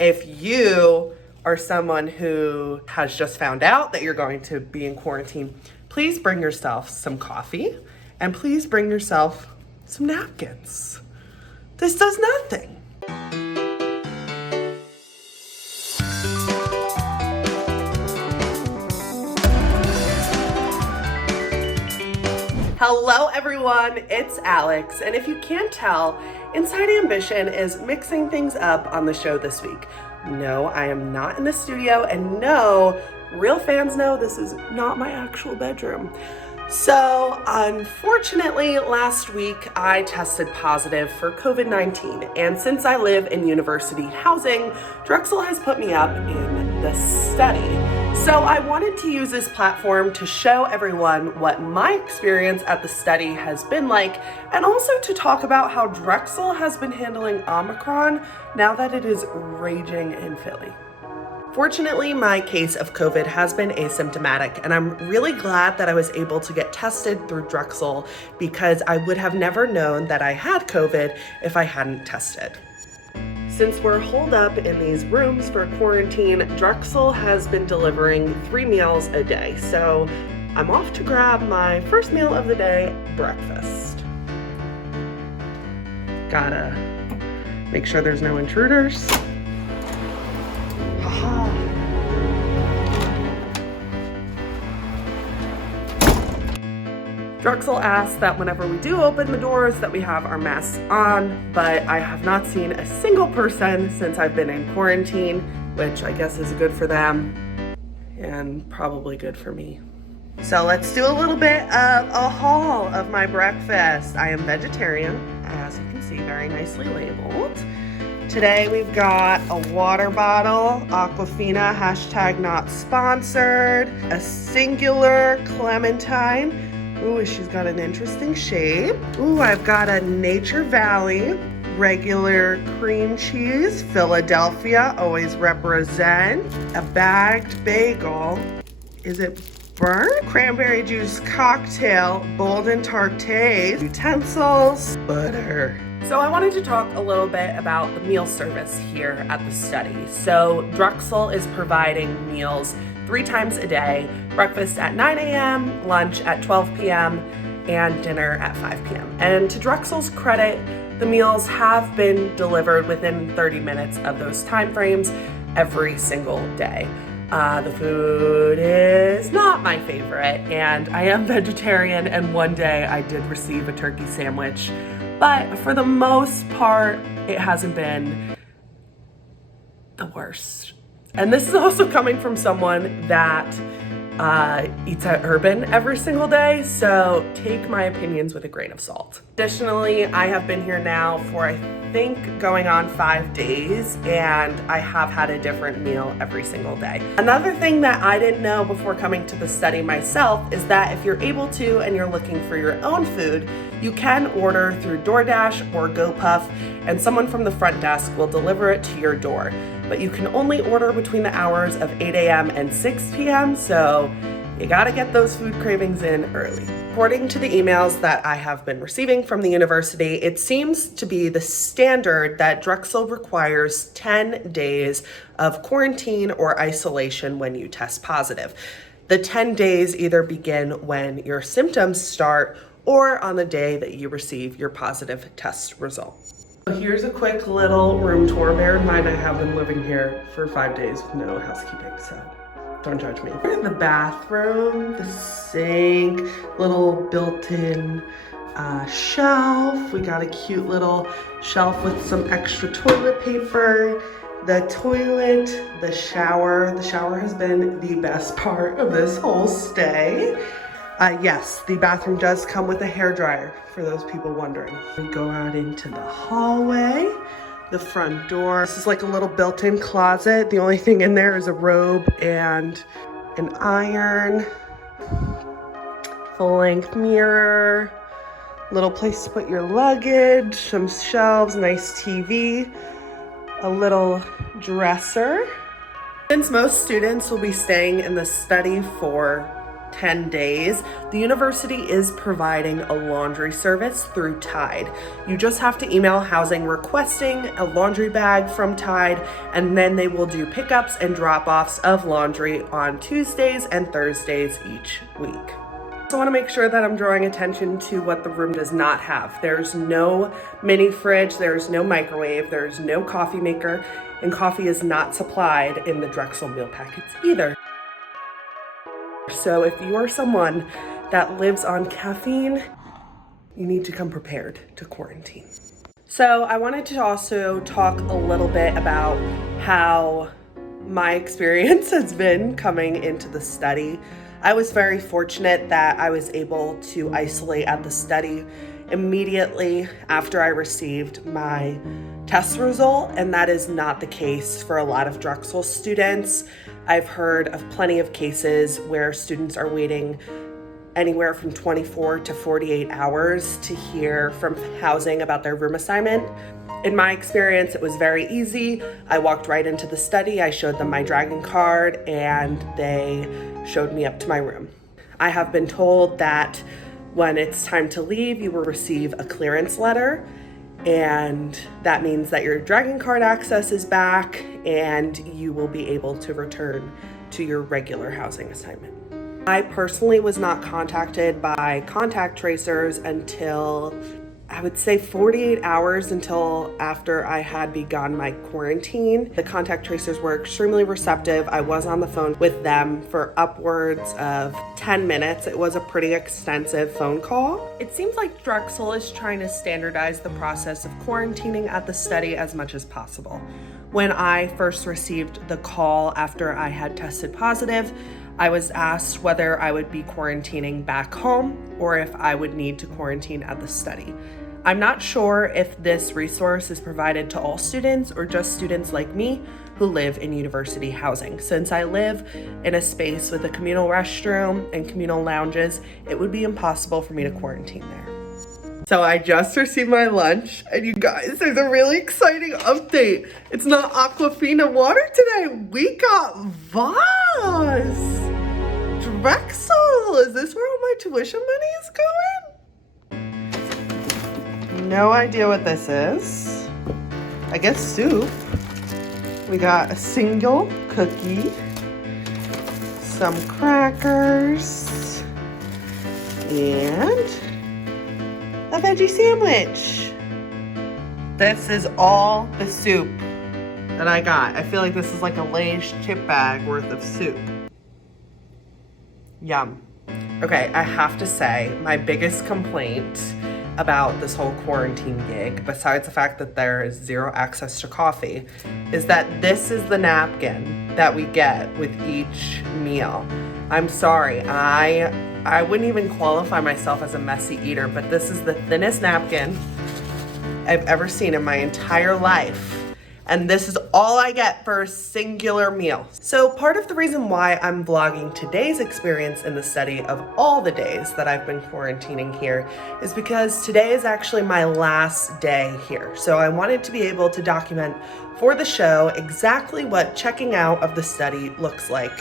If you are someone who has just found out that you're going to be in quarantine, please bring yourself some coffee and please bring yourself some napkins. This does nothing. Hello everyone, it's Alex, and if you can't tell, Inside Ambition is mixing things up on the show this week. No, I am not in the studio, and no, real fans know this is not my actual bedroom. So, unfortunately, last week I tested positive for COVID-19, and since I live in university housing, Drexel has put me up in the study. So I wanted to use this platform to show everyone what my experience at the study has been like, and also to talk about how Drexel has been handling Omicron now that it is raging in Philly. Fortunately, my case of COVID has been asymptomatic, and I'm really glad that I was able to get tested through Drexel because I would have never known that I had COVID if I hadn't tested. Since we're holed up in these rooms for quarantine, Drexel has been delivering 3 meals a day. So I'm off to grab my first meal of the day, breakfast. Gotta make sure there's no intruders. Drexel asked that whenever we do open the doors that we have our masks on, but I have not seen a single person since I've been in quarantine, which I guess is good for them and probably good for me. So let's do a little bit of a haul of my breakfast. I am vegetarian, as you can see, very nicely labeled. Today we've got a water bottle, Aquafina, #not sponsored, a singular clementine. Ooh, she's got an interesting shape. Ooh, I've got a Nature Valley, regular cream cheese, Philadelphia, always represent. A bagged bagel. Is it burnt? Cranberry juice cocktail, bold and tart taste, utensils, butter. So I wanted to talk a little bit about the meal service here at the study. So Drexel is providing meals 3 times a day, breakfast at 9 a.m., lunch at 12 p.m., and dinner at 5 p.m. And to Drexel's credit, the meals have been delivered within 30 minutes of those time frames every single day. The food is not my favorite, and I am vegetarian, and one day I did receive a turkey sandwich, but for the most part, it hasn't been the worst. And this is also coming from someone that eats at Urban every single day, so take my opinions with a grain of salt. Additionally, I have been here now for, I think, going on 5 days, and I have had a different meal every single day. Another thing that I didn't know before coming to the study myself is that if you're able to and you're looking for your own food, you can order through DoorDash or GoPuff, and someone from the front desk will deliver it to your door. But you can only order between the hours of 8 a.m. and 6 p.m., so you gotta get those food cravings in early. According to the emails that I have been receiving from the university, it seems to be the standard that Drexel requires 10 days of quarantine or isolation when you test positive. The 10 days either begin when your symptoms start or on the day that you receive your positive test result. Here's a quick little room tour. Bear in mind I have been living here for 5 days with no housekeeping, so don't judge me. We're in the bathroom, the sink, little built-in shelf. We got a cute little shelf with some extra toilet paper. The toilet, the shower. The shower has been the best part of this whole stay. Yes, the bathroom does come with a hairdryer, for those people wondering. We go out into the hallway, the front door. This is like a little built-in closet. The only thing in there is a robe and an iron, full-length mirror, little place to put your luggage, some shelves, nice TV, a little dresser. Since most students will be staying in the study for 10 days, the university is providing a laundry service through Tide. You just have to email housing requesting a laundry bag from Tide, and then they will do pickups and drop-offs of laundry on Tuesdays and Thursdays each week. I want to make sure that I'm drawing attention to what the room does not have. There's no mini fridge, there's no microwave, there's no coffee maker, and coffee is not supplied in the Drexel meal packets either. So if you are someone that lives on caffeine, you need to come prepared to quarantine. So I wanted to also talk a little bit about how my experience has been coming into the study. I was very fortunate that I was able to isolate at the study immediately after I received my test result, and that is not the case for a lot of Drexel students. I've heard of plenty of cases where students are waiting anywhere from 24 to 48 hours to hear from housing about their room assignment. In my experience, it was very easy. I walked right into the study, I showed them my Dragon card, and they showed me up to my room. I have been told that when it's time to leave, you will receive a clearance letter, and that means that your Dragon card access is back and you will be able to return to your regular housing assignment. I personally was not contacted by contact tracers until, I would say, 48 hours until after I had begun my quarantine. The contact tracers were extremely receptive. I was on the phone with them for upwards of 10 minutes. It was a pretty extensive phone call. It seems like Drexel is trying to standardize the process of quarantining at the study as much as possible. When I first received the call after I had tested positive, I was asked whether I would be quarantining back home or if I would need to quarantine at the study. I'm not sure if this resource is provided to all students or just students like me who live in university housing. Since I live in a space with a communal restroom and communal lounges, it would be impossible for me to quarantine there. So I just received my lunch, and you guys, there's a really exciting update. It's not Aquafina water today. We got Voss. Drexel, is this where all my tuition money is going? No idea what this is. I guess soup. We got a single cookie, some crackers, and a veggie sandwich. This is all the soup that I got. I feel like this is like a Lay's chip bag worth of soup. Yum. Okay, I have to say, my biggest complaint about this whole quarantine gig, besides the fact that there is zero access to coffee, is that this is the napkin that we get with each meal. I'm sorry, I wouldn't even qualify myself as a messy eater, but this is the thinnest napkin I've ever seen in my entire life. And this is all I get for a singular meal. So part of the reason why I'm vlogging today's experience in the study of all the days that I've been quarantining here is because today is actually my last day here. So I wanted to be able to document for the show exactly what checking out of the study looks like.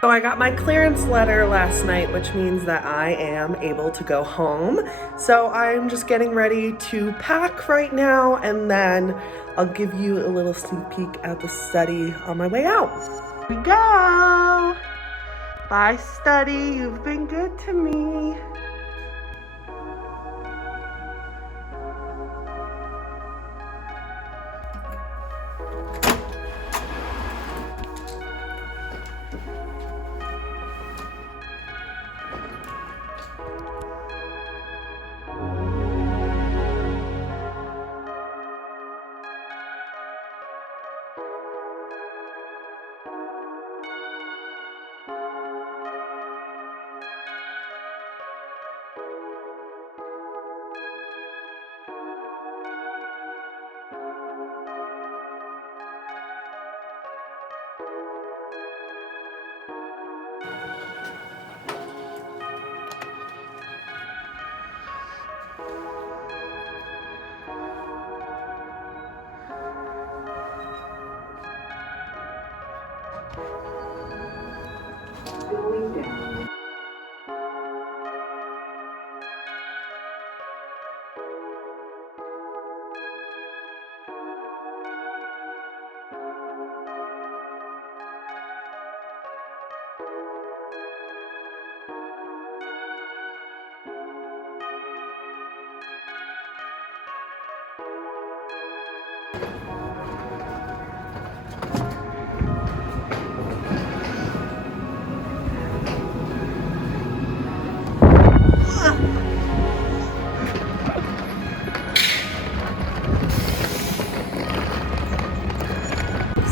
So I got my clearance letter last night, which means that I am able to go home. So I'm just getting ready to pack right now, and then I'll give you a little sneak peek at the study on my way out. Here we go. Bye, study. You've been good to me.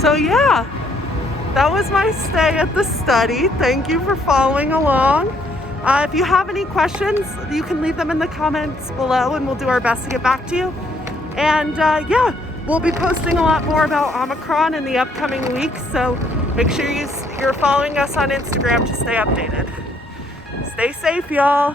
So yeah, that was my stay at the study. Thank you for following along. If you have any questions, you can leave them in the comments below and we'll do our best to get back to you. And yeah, we'll be posting a lot more about Omicron in the upcoming weeks, so make sure you're following us on Instagram to stay updated. Stay safe, y'all.